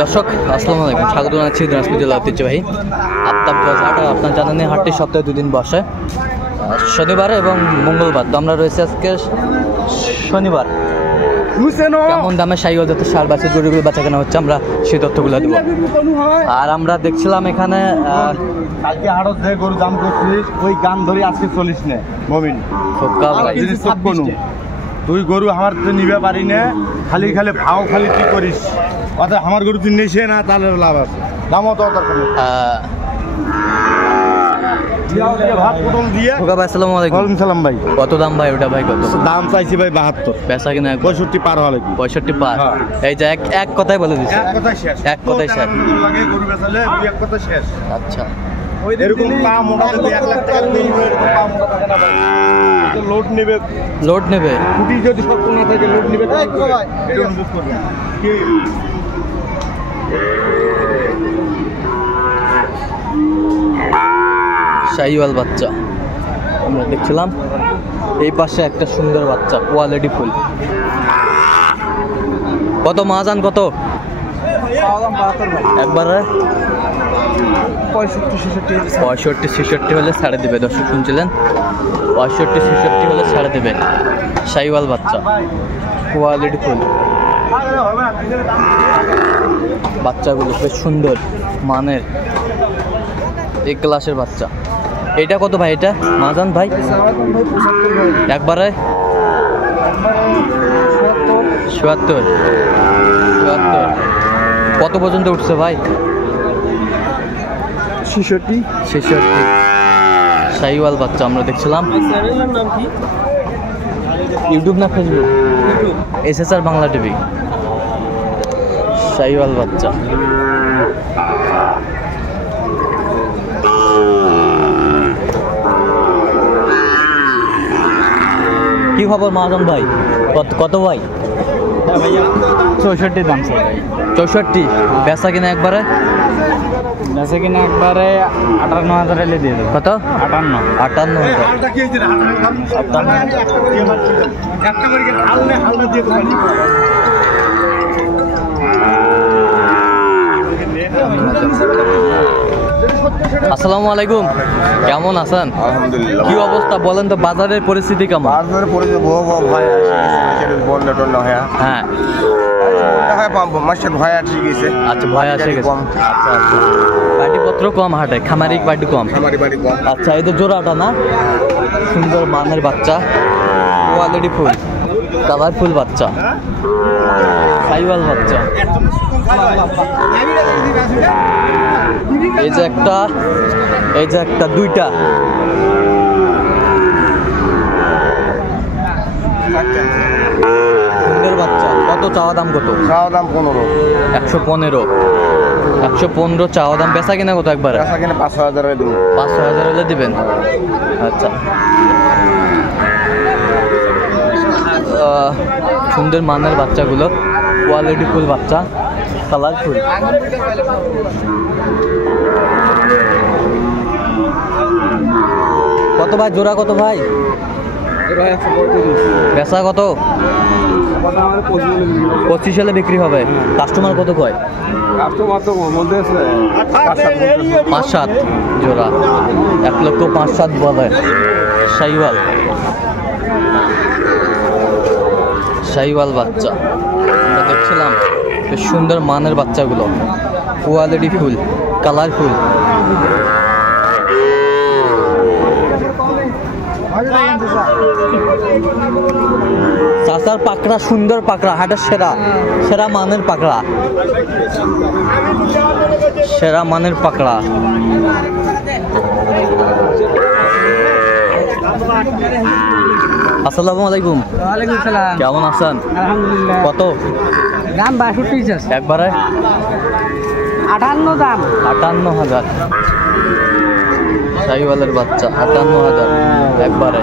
দর্শক আসসালামু আলাইকুম, স্বাগত জানাচ্ছি দিনাজপুর জেলা ঐতিহ্যবাহী আফতাব হাট। আপনার জানেন হাটটি সপ্তাহে 2 দিন বসে, শনিবার এবং মঙ্গলবার। তো আমরা রয়েছে আজকে শনিবার। কেমন দামে শাহিওয়াল জাতের ষাঁড় বাছুর গরুগুলো বেচা কেনা হচ্ছে আমরা সেই তথ্যগুলো দেবো। আর আমরা দেখছিলাম এখানে কালকে হাটত যে গরু দাম করছিস ওই গান ধরে আজকে চলিস না মমিন, তুই গরু আমার তো নিবে পারি না, খালি খালি ভাও খালি কি করিস, অর্থাৎ আমার গরু তুই নেছে না, তাহলে লাভ আছে। দামও তো ভাই কত দাম ভাই? ওটা ভাই কত দাম চাইছি ভাই? 72। বেচা কিনা 65 পার হলে 65 পার। এই যে এক কথাই বলে দিচ্ছি, এক কথাই শেষ। গরু বেচালে এক কথা শেষ। আচ্ছা, এরকম পা মোটামুটি 1 লাখ টাকা লোড নেবে, লোড নেবে। কুটি যদি শক্ত না থাকে লোড নেবে। শাহিওয়াল বাচ্চা আমরা দেখছিলাম, এই পাশে একটা সুন্দর বাচ্চা কোয়ালিটি ফুল। কত মাজান? কত একবারে? 65-66 হলে ছাড়ে দেবে। দর্শক শুনছিলেন, 65-66 হলে ছাড়ে দেবে। শাহিওয়াল বাচ্চা কোয়ালিটি ফুল, বাচ্চাগুলো বেশ সুন্দর মানের, এক ক্লাসের বাচ্চা। এটা কত ভাই? এটা মাজান ভাই একবারে 77। কত পর্যন্ত উঠছে ভাই? 66। শাহিওয়াল বাচ্চা আমরা দেখছিলাম। ইউটিউব না Facebook? SSR Bangla TV. Sahiwal বাচ্চা কি খবর মহাজন ভাই? কত ভাই? 64 দাম। 64 বেচা কিনা একবারে? বেচা কিনা একবারে 58,000 এলে দিয়ে দেবো। কত? 58,000। আসসালামু আলাইকুম, কেমন আছেন? আলহামদুলিল্লাহ। কি অবস্থা বলেন তো, বাজারের পরিস্থিতি কেমন? বাজারের পরিস্থিতি ভয় বন্যা টন্যা হয়ে, হ্যাঁ মাসের ভয় আসে গেছে। আচ্ছা, ভয় আসে গেছে। আচ্ছা, বাটিপত্র কম হাটে, খামারিক বাটি কম। আচ্ছা, এই তো জোড়াটা না, সুন্দর মানের বাচ্চা, কোয়ালিটি ফুল, কালারফুল বাচ্চা, শাহিওয়াল বাচ্চা। এই যে একটা দুইটা। সুন্দর বাচ্চা। কত চাওয়া দাম? কত চাওয়া দাম? 15। 115 চাওয়া দাম। বেচা কিনা কত একবার? 5,000 দেবেন। 5,000 হলে দিবেন। আচ্ছা, সুন্দর মানের বাচ্চাগুলো, কোয়ালিটি ফুল বাচ্চা, কালারফুল। কত ভাই জোড়া? কত ভাই? বেচা কত? 25 হলে বিক্রি হবে। কাস্টমার কত কয়? 5-7 জোড়া, 1,05,000 বলে। শাহিওয়াল বাচ্চা আমরা দেখছিলাম, বেশ সুন্দর মানের বাচ্চাগুলো, কোয়ালিটি ফুল, কালারফুল। চাচার পাকড়া, সুন্দর পাকড়া, হাটের সেরা মানের পাকড়া, সেরা মানের পাকড়া। আসসালামু আলাইকুম। ওয়ালাইকুম সালাম। কেমন আছেন? আলহামদুলিল্লাহ। কত দাম? 62 একবারে? 58 দাম। 58,000 শাহিওয়ালের বাচ্চা, 58,000 একবারে।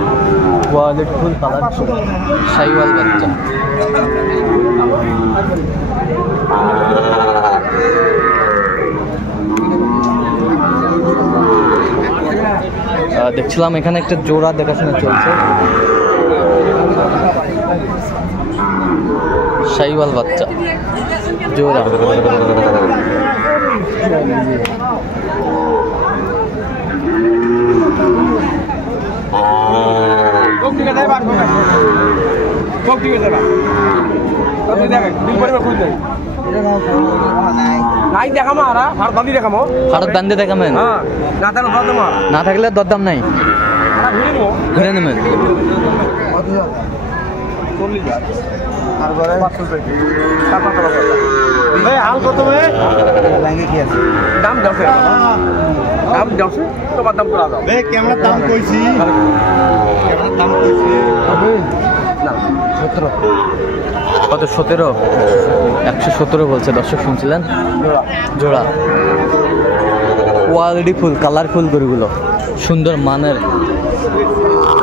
কোয়ালিটি ফুল, কালারফুল শাহিওয়াল বাচ্চা। দেখছিলাম এখানে একটা জোড়া দেখাশোনা চলছে, শাহিওয়াল বাচ্চা। জোড়া। হাটত বান্ধে দেখাবেন, না থাকলে দরদাম নাই, ঘুরে নেবেন। হাল কত দাম যাচ্ছে, দাম যাচ্ছে, তোমার দাম করা দাও। ক্যামেরার দাম কইছি, ক্যামেরার দাম কইছি না 17। কত? 17, 117 বলছে। দর্শক শুনছিলেন, জোড়া। কোয়ালিটি ফুল, কালারফুল গরুগুলো, সুন্দর মানের।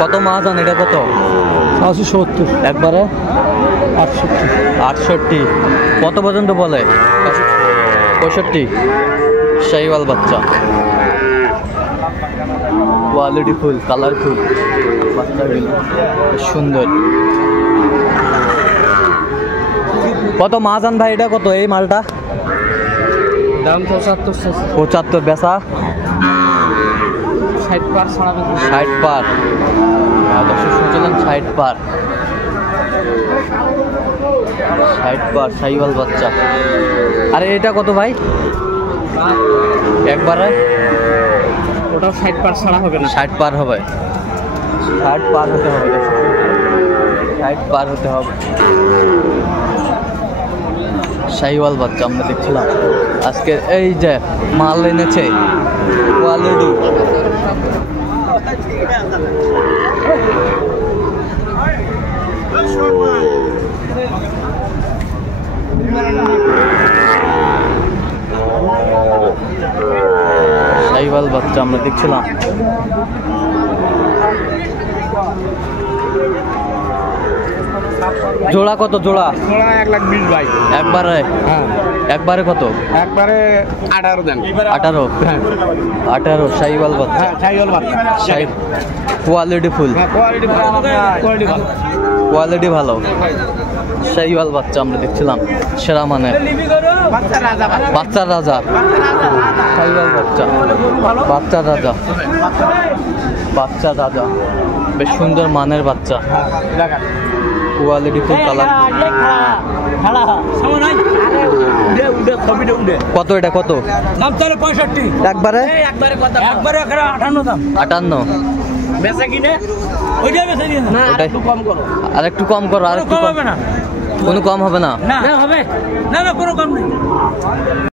কত মাহাজান এটা? কত? 70, একবারে 68, 68। কত পর্যন্ত বলে? 65। শাহিওয়াল বাচ্চা, কোয়ালিটি ফুল, কালারফুল বাচ্চাগুলো সুন্দর। কত মাহাজান ভাই এটা? কত এই মালটা? দাম 75, 75। বেচা 60 পার ছাড়া 60 পার। দর্শক শুনছিলেন 60 পার, 60 পার শাহিওয়াল বাচ্চা। আরে এটা কত ভাই? একবারে ওটা 60 পার ছাড়া হবে না। 60 পার হবে, 60 পার হতে হবে, 60 পার হতে হবে। শাহিওয়াল বাচ্চা আমরা দেখছিলাম আজকে। এই যে মাল এনেছে কোয়ালিটি, শাহিওয়াল বাচ্চা আমরা দেখছিলাম। জোড়া কত? জোড়া 1,20,000 ভাই। একবারে? হ্যাঁ, একবারে কত? একবারে 18 দেন। 18। হ্যাঁ 18 শাহিওয়াল বাচ্চা। হ্যাঁ, ছাইওয়াল বাচ্চা। কোয়ালিটি ফুল, হ্যাঁ, কোয়ালিটি ভালো, কোয়ালিটি ভালো। কোয়ালিটি ভালো। শাহিওয়াল বাচ্চা আমরা দেখছিলাম, সেরা মানের। বাচ্চা রাজা, বাচ্চার রাজা, শাহিওয়াল বাচ্চা, বাচ্চার রাজা, বাচ্চার রাজা, বেশ সুন্দর মানের বাচ্চা। Quality full, colour. কত এটা? কত দাম? তাহলে 65। একবারে? একবারে 58 দাম। 58। বেচা কিনে ওইটা বেচা দিয়ে না, ওটাই। একটু কম করো। আর একটু কম করো, আর একটু কম কম হবে না, কোনো কম হবে না? না হবে না, না কোনো কম নেই।